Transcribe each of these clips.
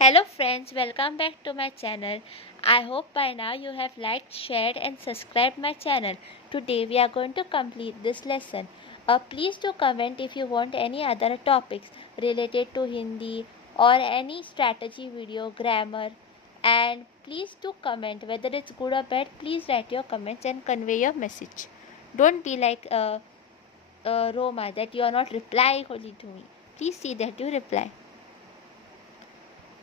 Hello friends, welcome back to my channel. I hope by now you have liked, shared and subscribed my channel. Today we are going to complete this lesson. Please do comment if you want any other topics related to Hindi or any strategy video, grammar, and please do comment whether it's good or bad. Please write your comments and convey your message. Don't be like Roma that you are not replying only to me. Please see that you reply.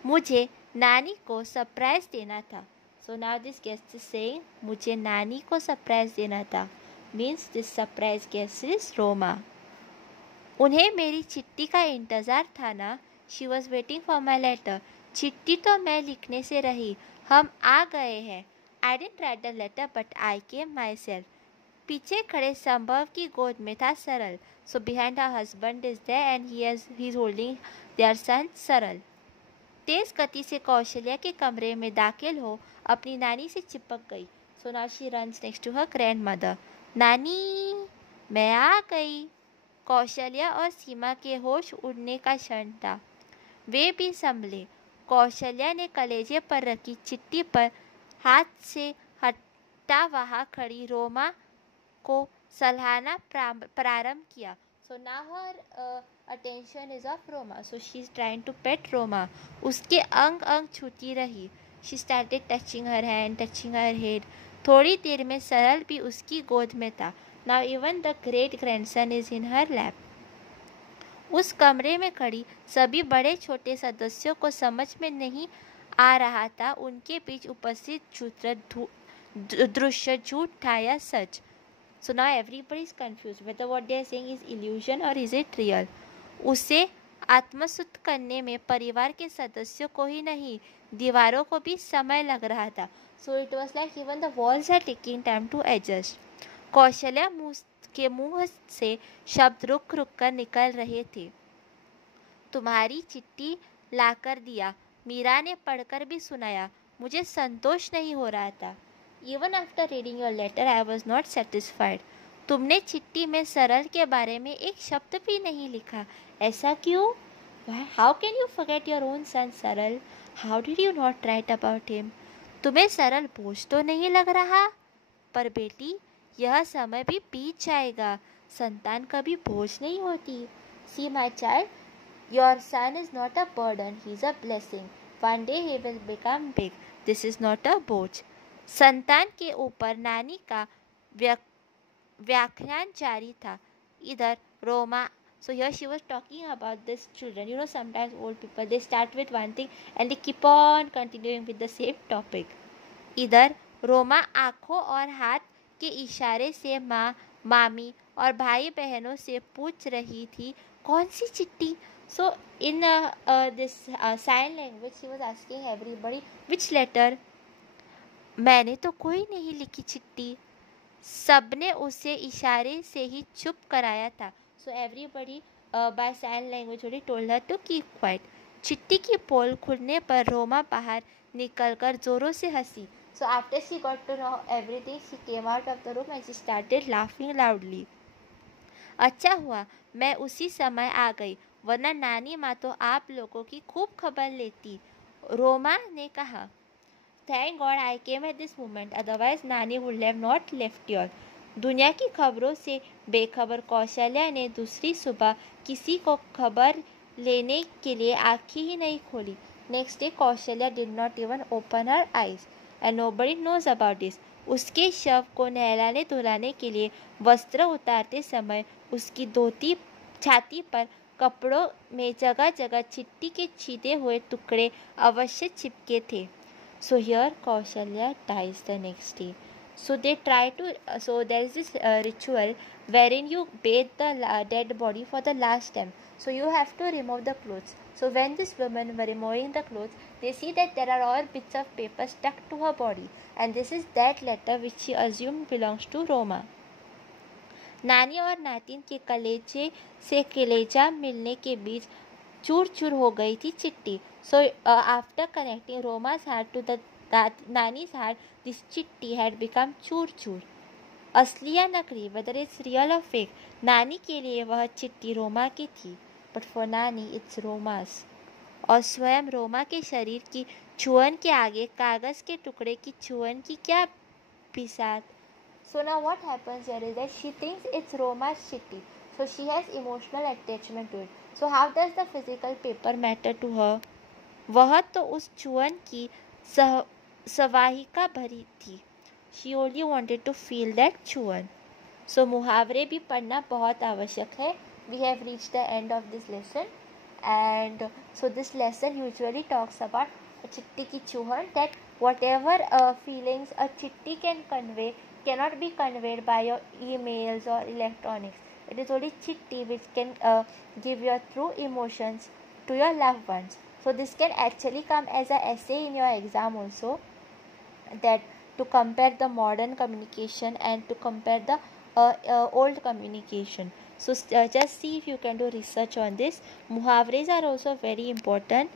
मुझे नानी को surprise देना था. So now this guest is saying मुझे नानी को surprise देना था. Means this surprise guest is Roma. उन्हें मेरी चिट्ठी का इंतज़ार था ना. She was waiting for my letter. चिट्ठी तो मैं लिखने से रही. हम आ गए हैं. I didn't write the letter but I came myself. पीछे खड़े संभव की गोद में था Saral. So behind her husband is there and he is holding their son Saral. तेज गति से कौशल्या के कमरे में दाखिल हो अपनी नानी से चिपक गई. So now she runs next to her grandmother. नानी, मैं आ गई. कौशल्या और सीमा के होश उड़ने का क्षण था. वे भी संभले. कौशल्या ने कलेजे पर रखी चिट्ठी पर हाथ से हटा वहाँ खड़ी रोमा को सलाहना प्रारंभ किया. So now her attention is of Roma. So she's trying to pet Roma. उसके अंग अंग छूती रही. She started touching her hand, touching her head. थोड़ी देर में सरल भी उसकी गोद में था. Now even the great grandson is in her lap. उस कमरे में खड़ी सभी बड़े छोटे सदस्यों को समझ में नहीं आ रहा था उनके बीच उपस्थित दृश्य झूठ था या सच. So now everybody is confused whether what they are saying is illusion or is it real. उसे आत्मस्तुत करने में परिवार के सदस्यों को ही नहीं दीवारों को भी समय लग रहा था. So it was like even the walls are taking time to adjust. Kaushalya के मुंह से शब्द रुक रुक कर निकल रहे थे. तुम्हारी चिट्ठी लाकर दिया. मीरा ने पढ़कर भी सुनाया. मुझे संतोष नहीं हो रहा था. Even after reading your letter, I was not satisfied. तुमने चिट्ठी में सरल के बारे में एक शब्द भी नहीं लिखा. ऐसा क्यों? How can you forget your own son सरल? How did you not write about him? तुम्हें सरल बोझ तो नहीं लग रहा? पर बेटी, यह समय भी बीत जाएगा. संतान कभी बोझ नहीं होती. See my child, your son is not a burden. He is a blessing. One day he will become big. This is not a बोझ. संतान के ऊपर नानी का व्याख्यान जारी था. इधर Roma. So here she was talking about this children. You know, sometimes old people, they start with one thing and they keep on continuing with the same topic. इधर रोमा आँखों और हाथ के इशारे से माँ, मामी और भाई बहनों से पूछ रही थी कौन सी चिट्ठी. So in this sign language she was asking everybody which letter. मैंने तो कोई नहीं लिखी चिट्ठी. सबने उसे इशारे से ही चुप कराया था. So everybody by sign language only told her to keep quiet. चिट्ठी की पोल खुलने पर रोमा बाहर निकलकर जोरों से हंसी. So after she got to know everything she came out of the room and she started laughing loudly. अच्छा हुआ मैं उसी समय आ गई, वरना नानी माँ तो आप लोगों की खूब खबर लेती. रोमा ने कहा. Thank God I came at this moment, otherwise Nani would have not left you. दुनिया की खबरों से बेखबर कौशल्या ने दूसरी सुबह किसी को खबर लेने के लिए आँखें ही नहीं खोली. Next day Kaushalya did not even open her eyes and nobody knows about this. उसके शव को नहलाने धुलाने के लिए वस्त्र उतारते समय उसकी धोती छाती पर कपड़ों में जगह जगह चिट्ठी के छीदे हुए टुकड़े अवश्य चिपके थे. So here Kaushalya dies the next day. So they try to, so there is this ritual wherein you bathe the dead body for the last time. So you have to remove the clothes. So when this women were removing the clothes, they see that there are all bits of paper stuck to her body. And this is that letter which she assumed belongs to Roma. नानी और नातिन के कलेजे से कलेजा मिलने के बीच चूर चूर हो गई थी चिट्ठी. So after connecting Roma's heart to the Nani's heart, this चिट्ठी had become चूर चूर. असली या नकली, whether it's real or fake, नानी के लिए वह चिट्ठी रोमा की थी. But for Nani, it's Roma's. और स्वयं रोमा के शरीर की छुअन के आगे कागज के टुकड़े की छुअन की क्या बिसात. So now what happens here is that she thinks it's Roma's chitti. So she has emotional attachment to it. So how does the physical paper matter to her? वह तो उस छुअन की सवाहिका भरी थी. She only wanted to feel that छुअन. So मुहावरे भी पढ़ना बहुत आवश्यक है. We have reached the end of this lesson. And so this lesson usually talks about a chitti ki chuhan, that whatever feelings a chitti can convey cannot be conveyed by your emails or electronics. It is only chitti which can give your true emotions to your loved ones. So this can actually come as an essay in your exam also, that to compare the modern communication and to compare the old communication. So just see if you can do research on this. मुहावरेज are also very important.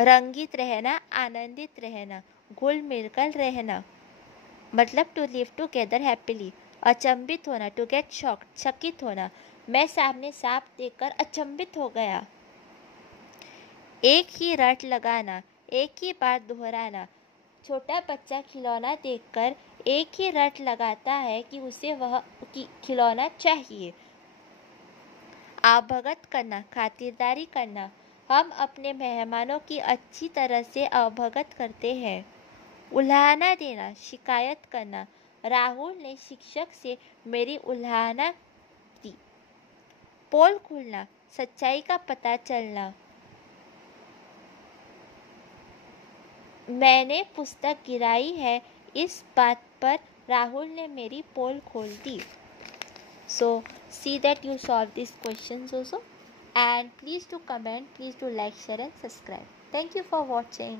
रंगित रहना, आनंदित रहना, घुल मिलकर रहना, मतलब to live together happily. अचंभित होना, to get shocked, चकित होना. मैं सामने सांप देखकर अचंभित हो गया. एक ही रट लगाना, एक ही बार दोहराना. छोटा बच्चा खिलौना देखकर एक ही रट लगाता है कि उसे वह खिलौना चाहिए. अवगत करना, खातिरदारी करना. हम अपने मेहमानों की अच्छी तरह से अवगत करते हैं. उल्हाना देना, शिकायत करना. राहुल ने शिक्षक से मेरी उल्हाना दी. पोल खुलना, सच्चाई का पता चलना. मैंने पुस्तक गिराई है, इस बात पर राहुल ने मेरी पोल खोल दी. So see that you solve these questions also, and please do comment, please do like, share and subscribe. Thank you for watching.